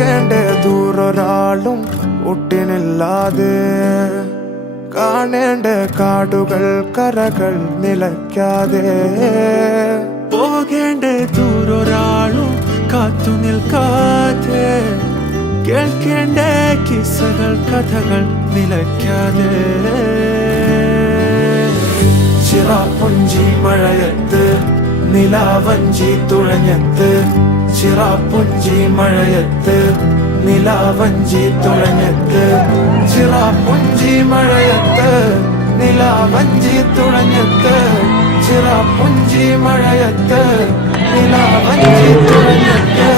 പോകേണ്ട ദൂരൊരാളും ഒട്ടിനില്ലാതെ കാണേണ്ട കാടുകൾ കരകൾ നിലയ്ക്കാതെ പോകേണ്ട ദൂരൊരാളും കാത്തു നിൽക്കാതെ കേൾക്കേണ്ട കിസ്സകൾ കഥകൾ നിലയ്ക്കാതെ ചിറാപ്പുഞ്ചി മഴയത്ത് നിലാവഞ്ചി തുഴഞ്ഞത്ത് ചിറാപ്പുഞ്ചി മഴയത്ത് നിലാവഞ്ചി തുഴഞ്ഞത്ത് ചിറാപ്പുഞ്ചി മഴയത്ത് നിലാവഞ്ചി തുഴഞ്ഞത്ത് ചിറാപ്പുഞ്ചി മഴയത്ത് നിലാവഞ്ചി തുഴഞ്ഞത്ത്